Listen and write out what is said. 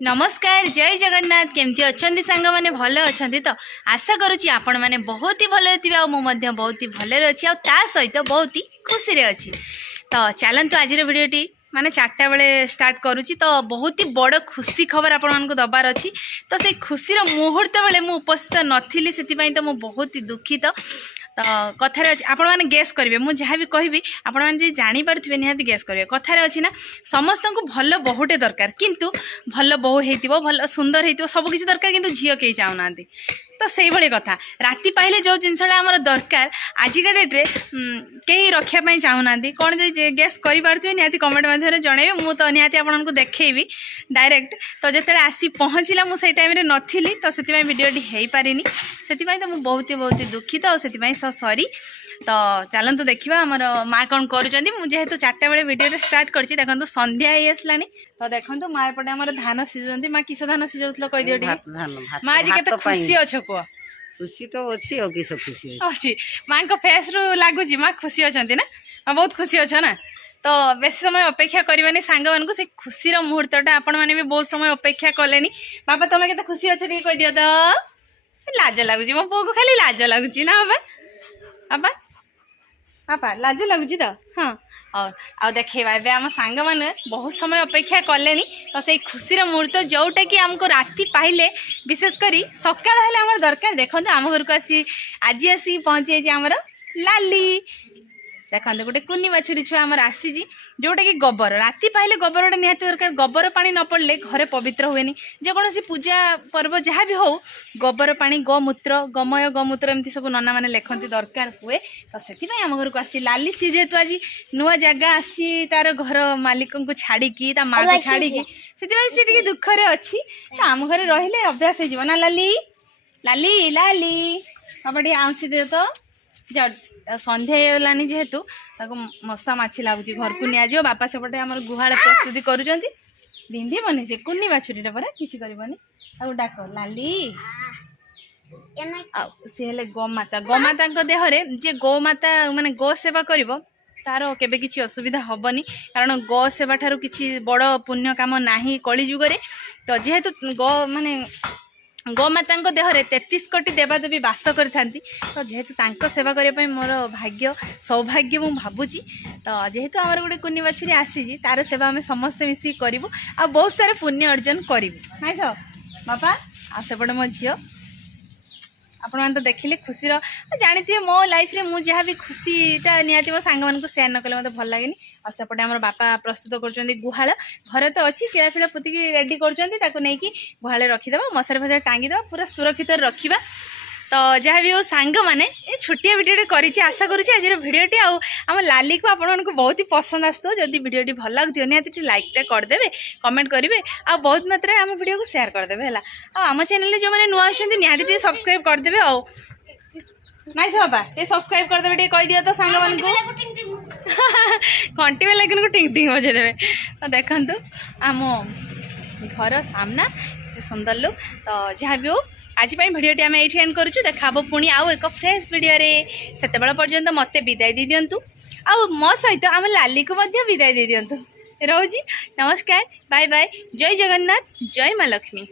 नमस्कार जय जगन्नाथ केमती अच्छा सांग मैंने भल अच्छा तो आशा करुँची आपण मैंने बहुत ही भल थे बहुत ही भल अच्छी सहित बहुत ही खुशी अच्छी तो चलतु आज भिडटी माने 4टा बेले स्टार्ट करुँची तो बहुत ही बड़ खुशी खबर आपण दबार अच्छी तो से खुशीर मुहूर्त बेले मुझे उपस्थित नी से तो मुझे बहुत ही दुखित तो कथार अच्छे आपण मैंने गेस करेंगे मुझे जहाँ भी कहबी आपण मैंने जानीपे निहाती गेस करेंगे कथार अच्छी ना समस्त को भल बहुटे दरकार किंतु भल बहु हो भल सुंदर हो सबकि दरकार किंतु झील कहीं चाहूना तो से भाई कथा राति पाइले जो जिनसा आम दरकार आजिका डेट्रे कहीं रखापी चाहूना कौन जो गेस करें निहाती कमेंट मध्यम जनइबे मु तो निहाती आपको देखी डायरेक्ट तो जिते आसी पहुँचला मुझे टाइम नी तो से भिडियोटी हो पारिनी से तो मुझे बहुत ही दुखित और से सॉरी तो चलतु देखा आमर माँ कौन करूँ 4टा बेले भिडियो स्टार्ट कर देखो संध्या ही आसलानी तो देखो माँ एपटे आम धान सीझुंट माँ किस धान सीझाऊल कहीदियो माँ आज के खुशी अच्छ कह खुशी तो अच्छी हो किस खुशी अच्छी माँ को फेस रु लगुच माँ खुशी अच्छा ना माँ बहुत खुशी अच्छा ना तो बेस समय अपेक्षा करवानी सांग मान से खुशी मुहूर्तटा आपण मैंने भी बहुत समय अपेक्षा कले बापा तुम के खुशी अच्छे टे कहीदियो तो लाज लगुच मो पु को खाली लाज लगुच ना बाबा बाबा बापा लाज लगुच तो हाँ और आउ देखा ए आम सांग मैंने बहुत समय अपेक्षा कले तो से खुशी मुहूर्त जोटा कि आमको राति पाइले विशेषकर सकाल आम दरकार देखो आम घर को आसी आज आसिक पहुँची जाइए आमर लाली देखो गोटे कुनी बाछुरी छुआ आमर आसी जोटा कि गोबर राति पाइले गोबरटा निहाती दरकार गोबर पानी न पड़े घरे पवित्र हुए जेकोसी पूजा पर्व जहाँ भी हो गोबर पानी गोमूत्र गमय गोमूत्र एमती सब नना मैंने लिखती दरकार हुए तो से आम घर को आसी लाली सी जेहेतु आज नुआ जगह आसी तार घर मालिक को छाड़ी माँ को छाड़ी से दुखरे अच्छी तो आम घर रही अभ्यास हो ना लाली लाली लाली बाबा टे आउसी दे तो संध्या होलानी जेहेतु मशा माछी लगुच घर को नि बापा सेपटे आम गुहाल प्रस्तुति करुँच बिंधीबनी से कुनी बाछुरीटा परा किसी कर डाक लाली सी गोमाता देहरे जे गोमाता माने गो सेवा करिवो तार केबे किछि असुविधा हबनी कारण गो सेवा ठारू किछि बड़ पुण्य काम नाही कली जुगरे तो जेहेतु गो माने गोमाता देहरे 33 कोटी देवादेवी बास करथांती तो जेहेतु सेवा करने मोर भाग्य सौभाग्य मु भावुची तो जेहेतु आमर गोटे कुनी बाछुरी आसी तार सेवा आम समस्ते मिसिक करूँ आ बहुत सारा पुण्य अर्जन करूँ नाई सो बापा आ सेपटे मो झी आपण मैंने तो देखिले खुशी जानी मो लाइफ रे मु जहाँ भी खुशीटा निहाती मो सांग मानक सेयार न कले मत भल लगे आ सेपटे आम बापा प्रस्तुत कर गुहाल घरे तो अच्छी किड़ा फिड़ा पुतिकी रेडी कर गुहाल रखीदे मशारी फसारी टांगीदे पूरा सुरक्षित रखा तो जहाँ भी हो सांग मैंने ये छोटिया भिडियो कर आशा करुँच आज भिडियोटी आम लाली को आपण बहुत ही पसंद आसो जदि भिडियोटी भल लगुव निहाती लाइकटा करदे कमेंट करेंगे आ बहुत मात्रा आम भिडियो को शेयर करदे है आम चैनल जो मैंने नुआ आछंती निहाती सब्सक्राइब करदे नाई से बाबा ये सब्सक्राइब करदे कही दियो तो सांग मान घंटी बेला को टिंग टिंग बजेदेवे तो देखु आम घर सामना सुंदर लुक तो जहाँ भी हो आज भिडियोटी आम ये एंड करुँ देखा पुणी आउ एक फ्रेश भिडियो से पर्यंत मत विदाय दे दिंतु आ मो सहित आम लाली को विदाय दे दिंतु रोजी नमस्कार बाय बाय जय जगन्नाथ जय माँ लक्ष्मी।